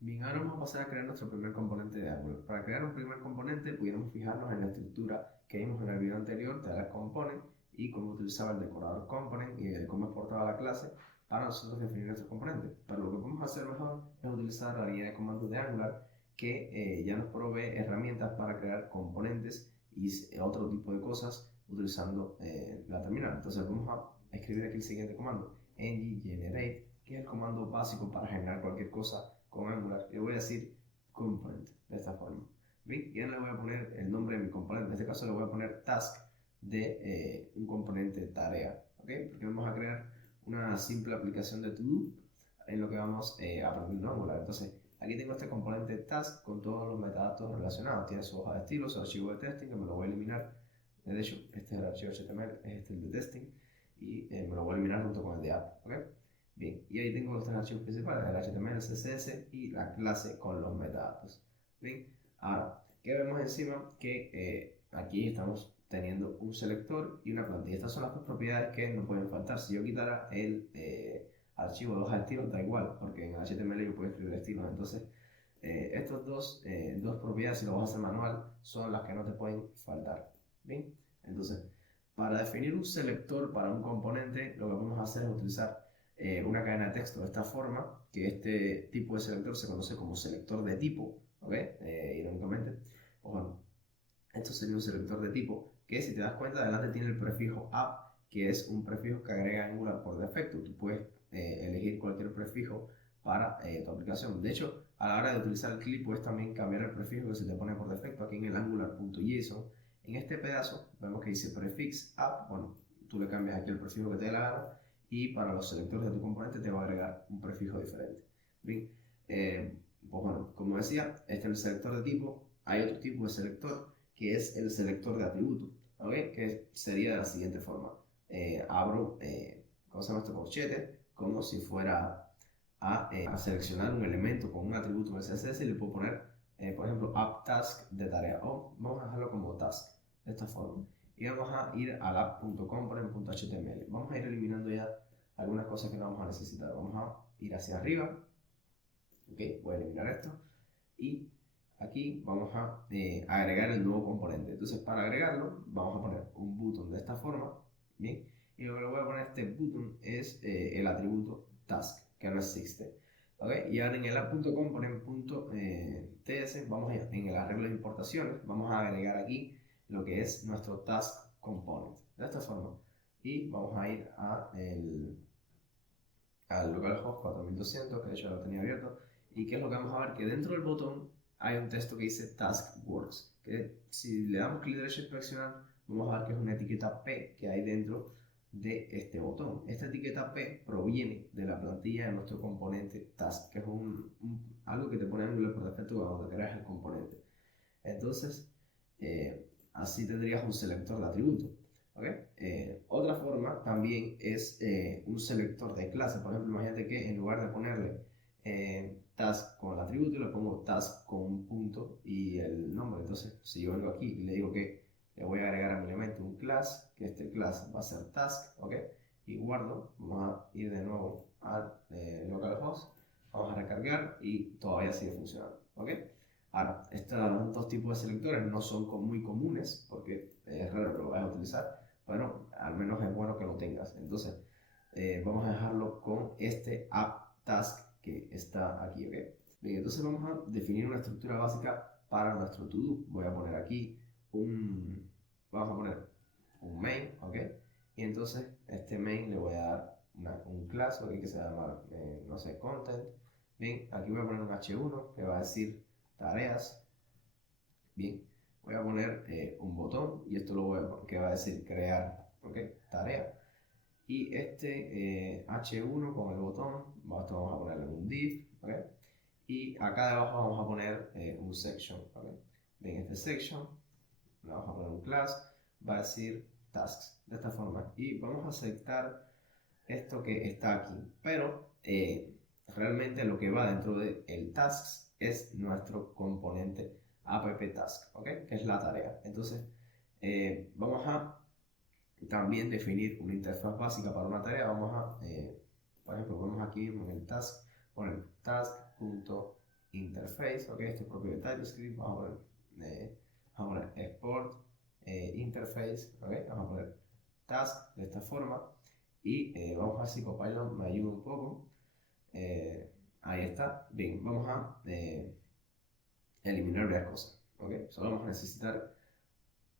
Bien, ahora vamos a pasar a crear nuestro primer componente de Angular. Para crear un primer componente, pudiéramos fijarnos en la estructura que vimos en el video anterior de la component y cómo utilizaba el decorador component y cómo exportaba la clase para nosotros definir nuestro componente. Pero lo que podemos hacer mejor es utilizar la línea de comandos de Angular que ya nos provee herramientas para crear componentes y otro tipo de cosas utilizando la terminal. Entonces vamos a escribir aquí el siguiente comando, ng-generate, que es el comando básico para generar cualquier cosa con Angular. Le voy a decir component de esta forma. ¿Bien? Y ahora le voy a poner el nombre de mi componente. En este caso le voy a poner task de un componente tarea. ¿Ok? Porque vamos a crear una simple aplicación de to-do en lo que vamos a aprender en Angular. Entonces, aquí tengo este componente task con todos los metadatos relacionados. Tiene su hoja de estilo, su archivo de testing, que me lo voy a eliminar. De hecho, este es el archivo HTML, este es el de testing, y me lo voy a eliminar junto con el de app. ¿Ok? Bien, y ahí tengo los tres archivos principales, el HTML, el CSS y la clase con los metadatos. Bien, ahora, ¿qué vemos encima? Que aquí estamos teniendo un selector y una plantilla. Estas son las dos propiedades que no pueden faltar. Si yo quitara el archivo de hoja de estilos, da igual, porque en el HTML yo puedo escribir estilos. Entonces, estas dos propiedades, si lo vas a hacer manual, son las que no te pueden faltar. Bien, entonces, para definir un selector para un componente, lo que vamos a hacer es utilizar una cadena de texto de esta forma, que este tipo de selector se conoce como selector de tipo, ¿ok? Irónicamente, pues bueno, esto sería un selector de tipo que, si te das cuenta, adelante tiene el prefijo app, que es un prefijo que agrega Angular por defecto. Tú puedes elegir cualquier prefijo para tu aplicación. De hecho, a la hora de utilizar el clip puedes también cambiar el prefijo que se te pone por defecto aquí en el angular.json. En este pedazo vemos que dice prefix app. Bueno, tú le cambias aquí el prefijo que te dé la gana y para los selectores de tu componente te va a agregar un prefijo diferente. Bien, pues bueno, como decía, este es el selector de tipo. Hay otro tipo de selector que es el selector de atributos, ¿ok? Que sería de la siguiente forma. Abro, ¿cómo se llama esto? Corchete, como si fuera a seleccionar un elemento con un atributo en el CSS y le puedo poner, por ejemplo, app task de tarea, o vamos a dejarlo como task, de esta forma. Y vamos a ir al app.component.html. Vamos a ir eliminando ya algunas cosas que no vamos a necesitar. Vamos a ir hacia arriba, ok, voy a eliminar esto, y aquí vamos a agregar el nuevo componente. Entonces, para agregarlo, vamos a poner un button de esta forma, ¿bien? Y lo que le voy a poner a este button es el atributo task, que no existe. ¿Okay? Y ahora en el app.component.ts, vamos a, en el arreglo de importaciones, vamos a agregar aquí lo que es nuestro task component, de esta forma. Y vamos a ir al localhost 4200, que de hecho lo tenía abierto. ¿Y qué es lo que vamos a ver? Que dentro del botón hay un texto que dice Taskworks, que si le damos clic derecho a inspeccionar, vamos a ver que es una etiqueta P que hay dentro de este botón. Esta etiqueta P proviene de la plantilla de nuestro componente Task, que es algo que te pone Angular por defecto cuando creas el componente. Entonces, así tendrías un selector de atributos. ¿Okay? Otra forma también es un selector de clase. Por ejemplo, imagínate que en lugar de ponerle task con el atributo, le pongo task con un punto y el nombre. Entonces, si yo vengo aquí y le digo que le voy a agregar a mi elemento un class, que este class va a ser task, ¿ok? Y guardo, vamos a ir de nuevo al localhost, vamos a recargar y todavía sigue funcionando, ¿ok? Ahora, estos dos tipos de selectores no son muy comunes porque es raro que lo vayas a utilizar, pero al menos es bueno que lo tengas. Entonces, vamos a dejarlo con este app task que está aquí, ¿ok? Bien, entonces vamos a definir una estructura básica para nuestro to-do. Voy a poner aquí vamos a poner un main, ¿ok? Y entonces este main le voy a dar un class, ¿ok? Que se llama, no sé, content. Bien, aquí voy a poner un h1 que va a decir tareas. Bien, voy a poner un botón y esto lo voy a, que va a decir crear, ¿ok? Tarea. Y este h1 con el botón, esto vamos a ponerle un div, ¿ok? Y acá debajo vamos a poner un section, ¿ok? Bien, este section, le vamos a poner un class, va a decir tasks, de esta forma. Y vamos a aceptar esto que está aquí, pero realmente lo que va dentro del tasks es nuestro componente app task, ¿ok? Que es la tarea. Entonces, vamos a también definir una interfaz básica para una tarea. Vamos a, por ejemplo, vamos aquí en el task, poner task.inspect, interface, ok, esto es propio de TypeScript, vamos a poner export interface, ok, vamos a poner task de esta forma y vamos a ver si Copilot me ayuda un poco. Ahí está, bien, vamos a eliminar varias cosas, ok, solo vamos a necesitar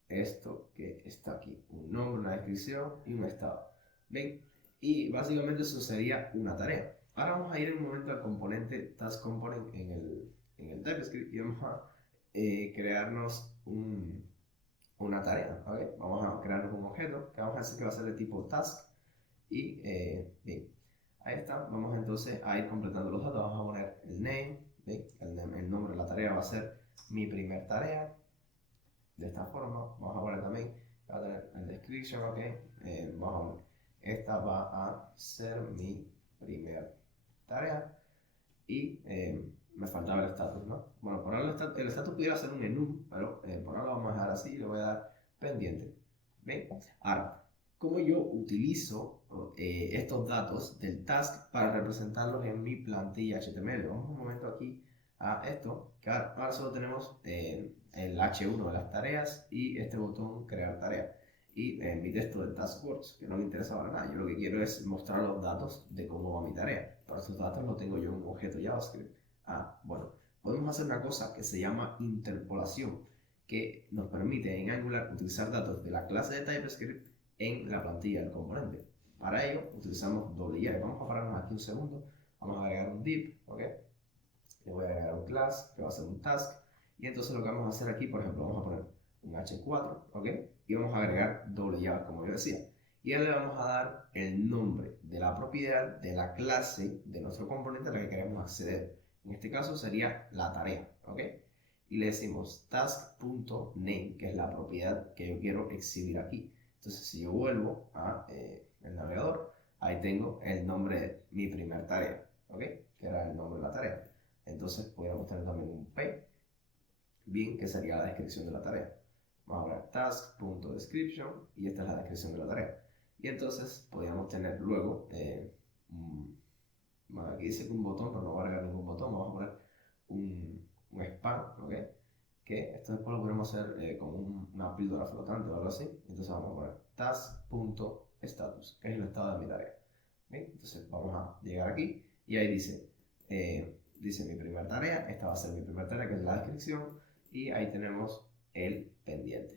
esto que está aquí, un nombre, una descripción y un estado, bien, y básicamente eso sería una tarea. Ahora vamos a ir en un momento al componente task component en el TypeScript y vamos a crearnos una tarea, ¿okay? Vamos a crearnos un objeto que vamos a decir que va a ser de tipo task y bien, ahí está, vamos entonces a ir completando los datos, vamos a poner el name, ¿bien? El nombre de la tarea va a ser mi primer tarea, de esta forma, vamos a poner también, va a tener el description, ok, vamos a poner, esta va a ser mi primer tarea y me faltaba el status, ¿no? Bueno, por ahora el status pudiera ser un enum, pero por ahora lo vamos a dejar así y le voy a dar pendiente. ¿Ven? Ahora, ¿cómo yo utilizo estos datos del task para representarlos en mi plantilla HTML? Vamos un momento aquí a esto, que ahora solo tenemos el H1 de las tareas y este botón crear tarea. Y mi texto del TaskWorks, que no me interesa ahora nada. Yo lo que quiero es mostrar los datos de cómo va mi tarea. Para esos datos los tengo yo en un objeto JavaScript. Bueno, podemos hacer una cosa que se llama interpolación, que nos permite en Angular utilizar datos de la clase de TypeScript en la plantilla del componente. Para ello utilizamos doble llave. Vamos a pararnos aquí un segundo. Vamos a agregar un div, ¿ok? Le voy a agregar un class que va a ser un task. Y entonces lo que vamos a hacer aquí, por ejemplo, vamos a poner un H4, ¿ok? Y vamos a agregar doble llave, como yo decía. Y ahora le vamos a dar el nombre de la propiedad de la clase de nuestro componente a la que queremos acceder. En este caso sería la tarea, ¿ok? Y le decimos task.name, que es la propiedad que yo quiero exhibir aquí. Entonces, si yo vuelvo a el navegador, ahí tengo el nombre de mi primer tarea, ¿ok? Que era el nombre de la tarea. Entonces, podríamos tener también un P, bien, que sería la descripción de la tarea. Vamos a ver task.description y esta es la descripción de la tarea. Y entonces podríamos tener luego, aquí dice que un botón, pero no voy a agregar ningún botón, vamos a poner un span, ¿ok? Que esto después lo podemos hacer con una píldora flotante o algo así. Entonces vamos a poner task.status, que es el estado de mi tarea. ¿Bien? Entonces vamos a llegar aquí y ahí dice, dice mi primera tarea, esta va a ser mi primera tarea, que es la descripción, y ahí tenemos el pendiente.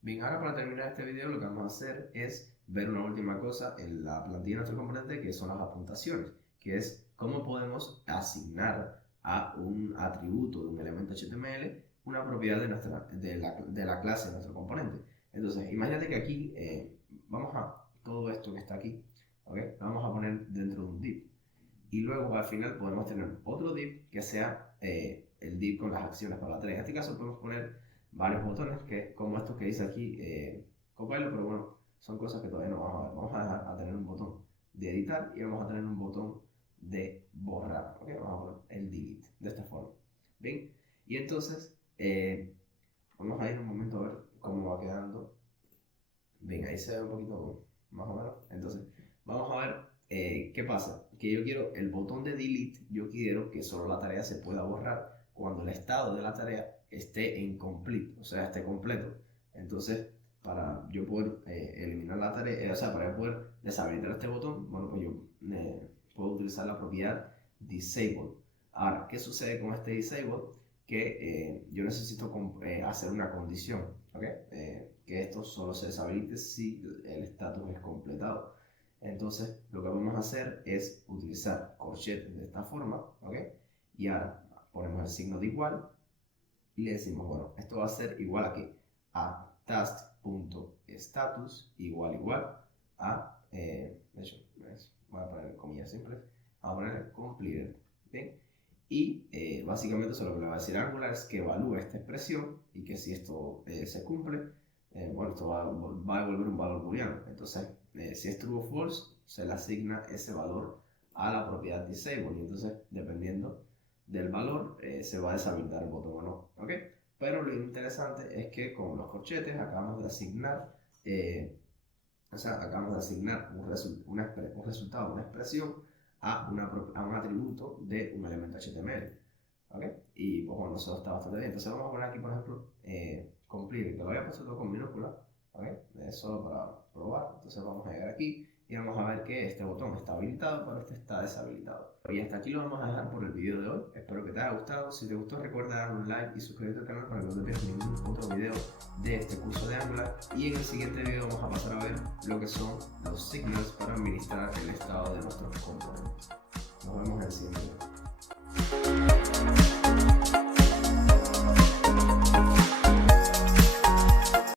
Bien, ahora para terminar este video lo que vamos a hacer es ver una última cosa en la plantilla de nuestro componente, que son las apuntaciones, que es cómo podemos asignar a un atributo de un elemento HTML una propiedad de la clase de nuestro componente. Entonces, imagínate que aquí vamos a todo esto que está aquí, ¿okay? Lo vamos a poner dentro de un div. Y luego al final podemos tener otro div que sea el div con las acciones para la tarea. En este caso podemos poner varios botones, que como estos que dice aquí Copilot, pero bueno, son cosas que todavía no vamos a ver. Vamos a dejar a tener un botón de editar y vamos a tener un botón de borrar. ¿Okay? Vamos a poner el delete de esta forma. Bien, y entonces vamos a ir un momento a ver cómo va quedando. Bien, ahí se ve un poquito más o menos. Entonces, vamos a ver qué pasa. Que yo quiero el botón de delete, yo quiero que solo la tarea se pueda borrar cuando el estado de la tarea esté incomplete, o sea, esté completo. Entonces, para yo poder eliminar la tarea, o sea, para yo poder deshabilitar este botón, bueno, pues yo puedo utilizar la propiedad disable. Ahora, ¿qué sucede con este disable? Que yo necesito hacer una condición, ¿ok? Que esto solo se deshabilite si el estatus es completado. Entonces, lo que vamos a hacer es utilizar corchetes de esta forma, ¿ok? Y ahora ponemos el signo de igual y le decimos, bueno, esto va a ser igual a ¿qué? A task.status igual a, de hecho, voy a poner comillas simples, vamos a poner completed, ¿bien? Y básicamente eso lo que le va a decir Angular es que evalúe esta expresión y que si esto se cumple, bueno, esto va a devolver un valor booleano. Entonces, si es true o false, se le asigna ese valor a la propiedad disable. Y entonces, dependiendo del valor, se va a deshabilitar el botón o no. ¿Ok? Pero lo interesante es que con los corchetes acabamos de asignar, un resultado, una expresión a un atributo de un elemento HTML. ¿ok? Y pues bueno, eso está bastante bien. Entonces vamos a poner aquí, por ejemplo, cumplir, que lo había puesto todo con minúscula, ¿ok? Es solo para probar. Entonces vamos a llegar aquí y vamos a ver que este botón está habilitado, pero este está deshabilitado. Y hasta aquí lo vamos a dejar por el vídeo de hoy. Espero que te haya gustado. Si te gustó, recuerda darle un like y suscribirte al canal para que no te pierdas ningún otro video de este curso de Angular. Y en el siguiente video vamos a pasar a ver lo que son los signals para administrar el estado de nuestro